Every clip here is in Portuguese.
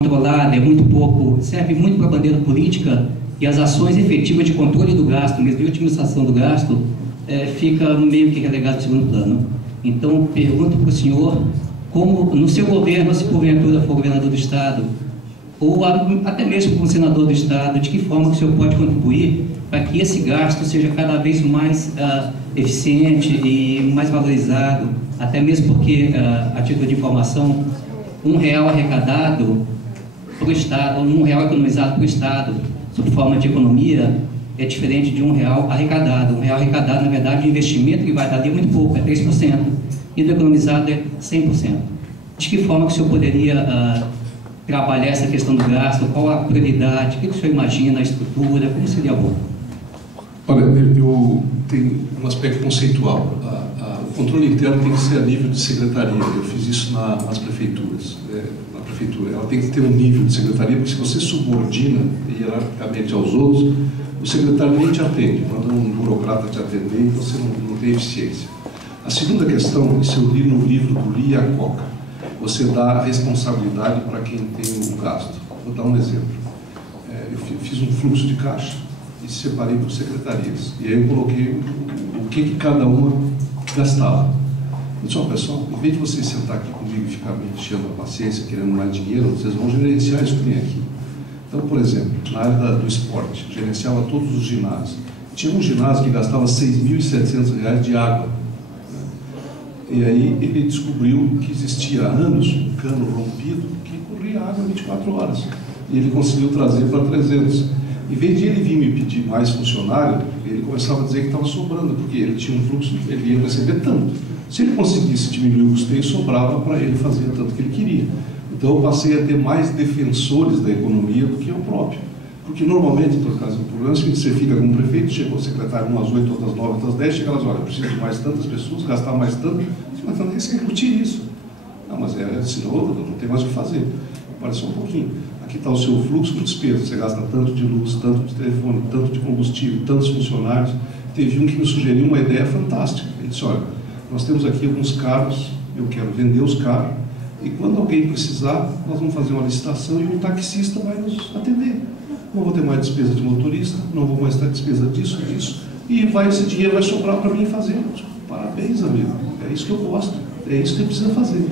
controlada, é muito pouco, serve muito para a bandeira política e as ações efetivas de controle do gasto, mesmo de otimização do gasto, fica meio que relegado ao segundo plano. Então, pergunto para o senhor, como no seu governo, se porventura for governador do Estado, ou até mesmo como senador do Estado, de que forma o senhor pode contribuir para que esse gasto seja cada vez mais eficiente e mais valorizado, até mesmo porque, a título de informação, R$1 arrecadado para o Estado, R$1 economizado para o Estado, sob forma de economia, é diferente de R$1 arrecadado. R$1 arrecadado, na verdade, o investimento que vai dar ali é muito pouco, é 3%, e do economizado é 100%. De que forma que o senhor poderia trabalhar essa questão do gasto? Qual a prioridade? O que o senhor imagina, a estrutura? Como seria bom? Olha, eu tenho um aspecto conceitual. O controle interno tem que ser a nível de secretaria. Eu fiz isso nas prefeituras. Na prefeitura, ela tem que ter um nível de secretaria, porque se você subordina hierarquicamente aos outros, o secretário nem te atende, manda um burocrata te atender, então você não tem eficiência. A segunda questão, isso eu li no livro do Lee Iacocca, você dá a responsabilidade para quem tem o gasto. Vou dar um exemplo. Eu fiz um fluxo de caixa e separei por secretarias. E aí eu coloquei o que cada uma gastava. Eu disse, pessoal, em vez de vocês sentar aqui comigo e ficar me enchendo a paciência, querendo mais dinheiro, vocês vão gerenciar isso que tem aqui. Então, por exemplo, na área do esporte, gerenciava todos os ginásios. Tinha um ginásio que gastava R$6.700 de água. E aí ele descobriu que existia há anos um cano rompido que corria água 24 horas. E ele conseguiu trazer para 300. Em vez de ele vir me pedir mais funcionário, ele começava a dizer que estava sobrando, porque ele tinha um fluxo, ele ia receber tanto. Se ele conseguisse diminuir o custeio, sobrava para ele fazer tanto que ele queria. Então eu passei a ter mais defensores da economia do que eu próprio. Porque normalmente, por causa do problema, se você fica com o prefeito, chegou o secretário umas 8, outras 9, outras 10, chega elas, olha, preciso de mais tantas pessoas, gastar mais tanto, mas não quer curtir isso. Não, mas senão não tem mais o que fazer. Para só um pouquinho. Aqui está o seu fluxo de despesa, você gasta tanto de luz, tanto de telefone, tanto de combustível, tantos funcionários. Teve um que me sugeriu uma ideia fantástica. Ele disse, olha, nós temos aqui alguns carros, eu quero vender os carros, e quando alguém precisar, nós vamos fazer uma licitação e um taxista vai nos atender. Não vou ter mais despesa de motorista, não vou mais ter despesa disso, e esse dinheiro vai sobrar para mim fazer. Parabéns, amigo, é isso que eu gosto, é isso que precisa fazer.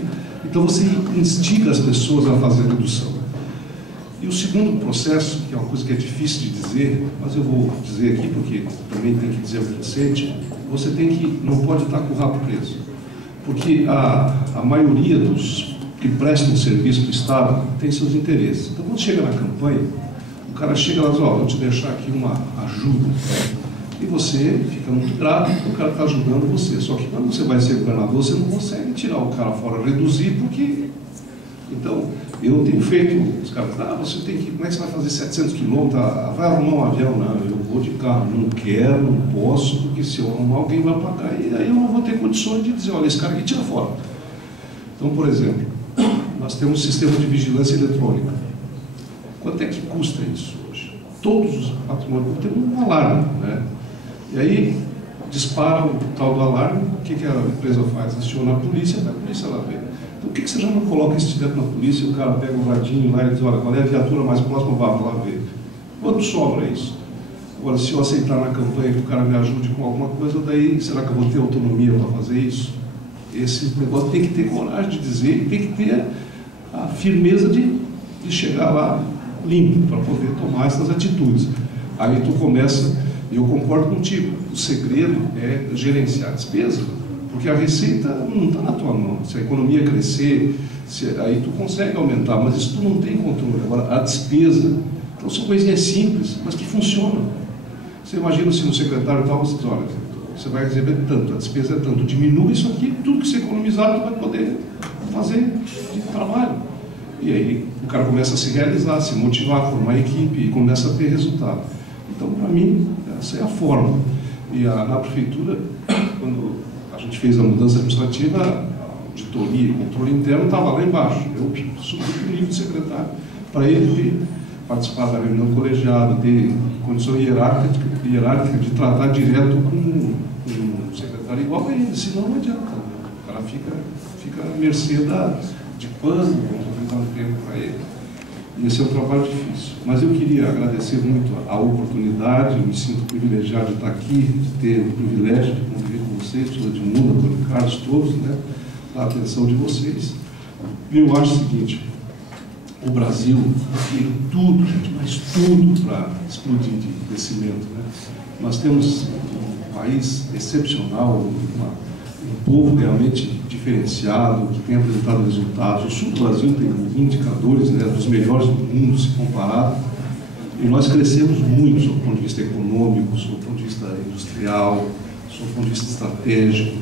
Então você instiga as pessoas a fazer redução. E o segundo processo, que é uma coisa que é difícil de dizer, mas eu vou dizer aqui porque também tem que dizer o recente, você não pode estar com o rabo preso. Porque a maioria dos que prestam serviço para o Estado tem seus interesses. Então quando chega na campanha, o cara chega lá e diz, vou te deixar aqui uma ajuda. E você fica muito grato porque o cara está ajudando você. Só que quando você vai ser governador, você não consegue tirar o cara fora, reduzir, porque... Então, eu tenho feito, os caras falam, você tem que, como é que você vai fazer 700 quilômetros? Vai arrumar um avião? Não, eu vou de carro, não quero, não posso, porque se eu arrumar, alguém vai pagar, e aí eu não vou ter condições de dizer, olha, esse cara aqui tira fora. Então, por exemplo, nós temos um sistema de vigilância eletrônica. Quanto é que custa isso hoje? Todos os patrimônios têm um alarme, né? E aí, dispara o tal do alarme, o que a empresa faz? Aciona a polícia lá ver. Então, por que você já não coloca esse direto na polícia e o cara pega o radinho lá e diz, olha, qual é a viatura mais próxima, vá lá ver. Quanto sobra isso? Agora, se eu aceitar na campanha que o cara me ajude com alguma coisa, daí, será que eu vou ter autonomia para fazer isso? Esse negócio tem que ter coragem de dizer, tem que ter a firmeza de chegar lá limpo, para poder tomar essas atitudes. Aí tu começa, e eu concordo contigo, o segredo é gerenciar a despesa, porque a receita não está na tua mão. Se a economia crescer, aí tu consegue aumentar, mas isso tu não tem controle. Agora, a despesa, então são coisinhas simples, mas que funcionam. Você imagina se no secretário tal, você diz, olha, você vai receber tanto, a despesa é tanto, diminui isso aqui, tudo que você economizar, tu vai poder fazer de trabalho. E aí o cara começa a se realizar, se motivar, formar equipe e começa a ter resultado. Então, para mim, essa é a forma. E na prefeitura, quando a gente fez a mudança administrativa, a auditoria e controle interno estava lá embaixo. Eu subi para o nível de secretário, para ele participar da reunião do colegiado, ter condição hierárquica de tratar direto com um secretário igual a ele, senão não adianta. O cara fica à mercê de quando, vamos aumentar um tempo para ele. E esse é um trabalho difícil. Mas eu queria agradecer muito a oportunidade, eu me sinto privilegiado de estar aqui, de ter o privilégio de conviver com vocês, o Edmundo, o Antônio Carlos, todos, né? A atenção de vocês. E eu acho o seguinte, o Brasil tem tudo, gente, mas tudo para explodir de crescimento, né? Nós temos um país excepcional, um povo realmente diferenciado, que tem apresentado resultados. O sul do Brasil tem indicadores, né, dos melhores do mundo, se comparado. E nós crescemos muito, sob o ponto de vista econômico, sob o ponto de vista industrial, sob o ponto de vista estratégico.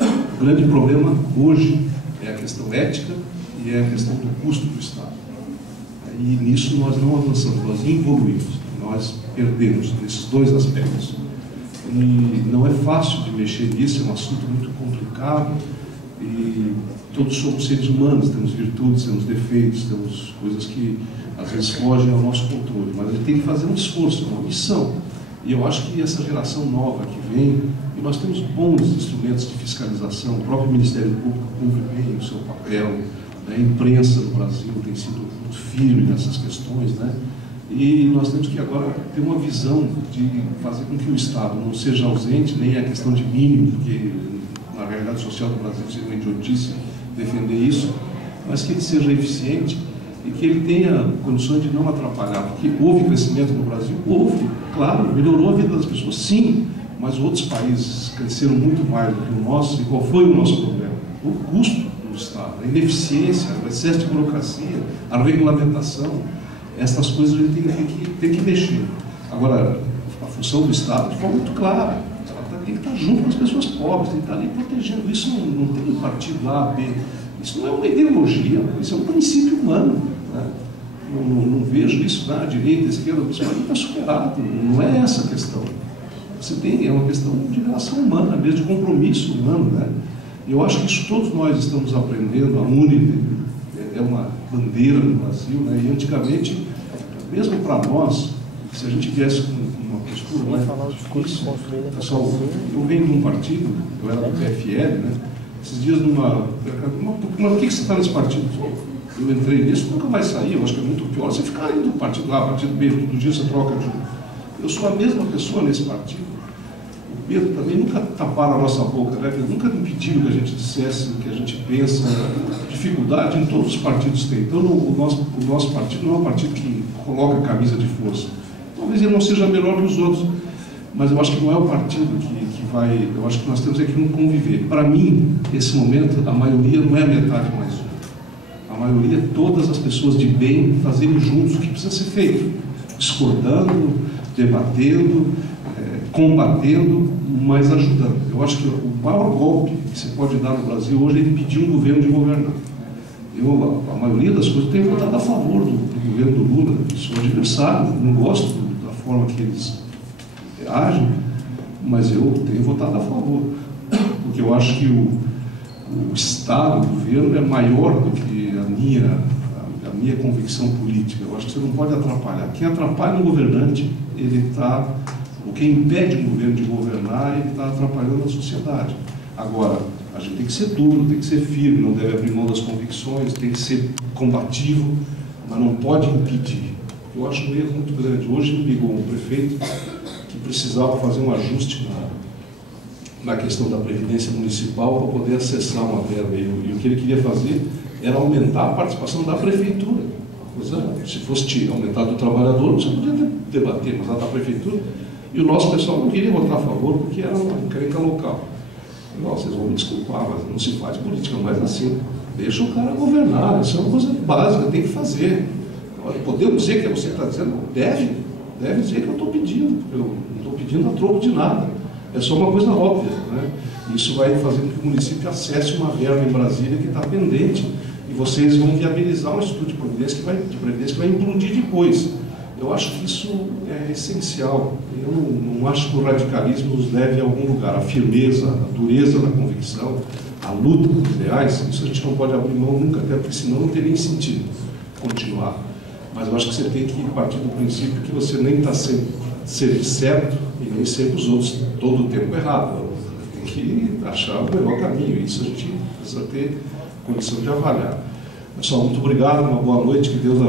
O grande problema hoje é a questão ética e é a questão do custo do Estado. E nisso nós não avançamos, nós evoluímos, nós perdemos nesses dois aspectos. E não é fácil de mexer nisso, é um assunto muito complicado e todos somos seres humanos, temos virtudes, temos defeitos, temos coisas que às vezes fogem ao nosso controle, mas a gente tem que fazer um esforço, uma missão. E eu acho que essa geração nova que vem, e nós temos bons instrumentos de fiscalização, o próprio Ministério Público cumpre bem o seu papel, né? A imprensa no Brasil tem sido muito firme nessas questões, né? E nós temos que agora ter uma visão de fazer com que o Estado não seja ausente, nem a questão de mínimo, porque na realidade social do Brasil seria uma idiotice defender isso, mas que ele seja eficiente e que ele tenha condições de não atrapalhar, porque houve crescimento no Brasil, houve, claro, melhorou a vida das pessoas, sim, mas outros países cresceram muito mais do que o nosso, e qual foi o nosso problema? O custo do Estado, a ineficiência, o excesso de burocracia, a regulamentação. Essas coisas a gente tem que mexer. Agora, a função do Estado de forma muito clara, ela tem que estar junto com as pessoas pobres, tem que estar ali protegendo. Isso não tem um partido A, B, isso não é uma ideologia, isso é um princípio humano, né? Não vejo isso na direita, esquerda, isso está superado, não é essa a questão. É uma questão de relação humana, mesmo de compromisso humano, né? Eu acho que isso todos nós estamos aprendendo, a UNE é uma bandeira no Brasil, né? E antigamente, mesmo para nós, se a gente viesse com uma postura mais difícil, pessoal, eu venho de um partido, eu era do PFL, né? Esses dias por que você está nesse partido? Eu entrei nisso, nunca mais saí, eu acho que é muito pior você ficar indo do partido A, partido B, todo dia você troca de um. Eu sou a mesma pessoa nesse partido. O Pedro também nunca taparam a nossa boca, né? Nunca impediram que a gente dissesse o que a gente pensa. Dificuldade em todos os partidos tem. Então o nosso partido não é um partido que coloca a camisa de força. Talvez ele não seja melhor que os outros, mas eu acho que não é o partido que vai... Eu acho que nós temos aqui um conviver. Para mim, nesse momento, a maioria não é a metade mais uma. A maioria é todas as pessoas de bem fazendo juntos o que precisa ser feito. Discordando, debatendo, combatendo, mas ajudando. Eu acho que o maior golpe que se pode dar no Brasil hoje é impedir um governo de governar. A maioria das coisas, eu tenho votado a favor do governo do Lula, sou adversário, não gosto da forma que eles agem, mas eu tenho votado a favor, porque eu acho que o Estado, o governo, é maior do que a minha convicção política. Eu acho que você não pode atrapalhar. Quem atrapalha um governante, ou quem impede um governo de governar, ele está atrapalhando a sociedade. Agora, a gente tem que ser duro, tem que ser firme, não deve abrir mão das convicções, tem que ser combativo, mas não pode impedir. Eu acho um erro muito grande. Hoje me ligou um prefeito que precisava fazer um ajuste na questão da Previdência Municipal para poder acessar uma verba. E o que ele queria fazer era aumentar a participação da Prefeitura. Se fosse aumentar do trabalhador, você podia debater, mas a da Prefeitura. E o nosso pessoal não queria votar a favor porque era uma encrenca local. Vocês vão me desculpar, mas não se faz política mais assim. Deixa o cara governar, isso é uma coisa básica, tem que fazer. Podemos dizer que você está dizendo? Deve dizer que eu estou pedindo. Eu não estou pedindo a troco de nada. É só uma coisa óbvia, né? Isso vai fazer com que o município acesse uma verba em Brasília que está pendente. E vocês vão viabilizar um instituto de previdência que vai implodir depois. Eu acho que isso é essencial. Eu não acho que o radicalismo nos leve a algum lugar. A firmeza, a dureza da convicção, a luta por ideais, isso a gente não pode abrir mão nunca, até porque senão não teria sentido continuar. Mas eu acho que você tem que partir do princípio que você nem está sempre certo e nem sempre os outros todo o tempo errado. Tem que achar o melhor caminho. Isso a gente precisa ter condição de avaliar. Pessoal, muito obrigado, uma boa noite, que Deus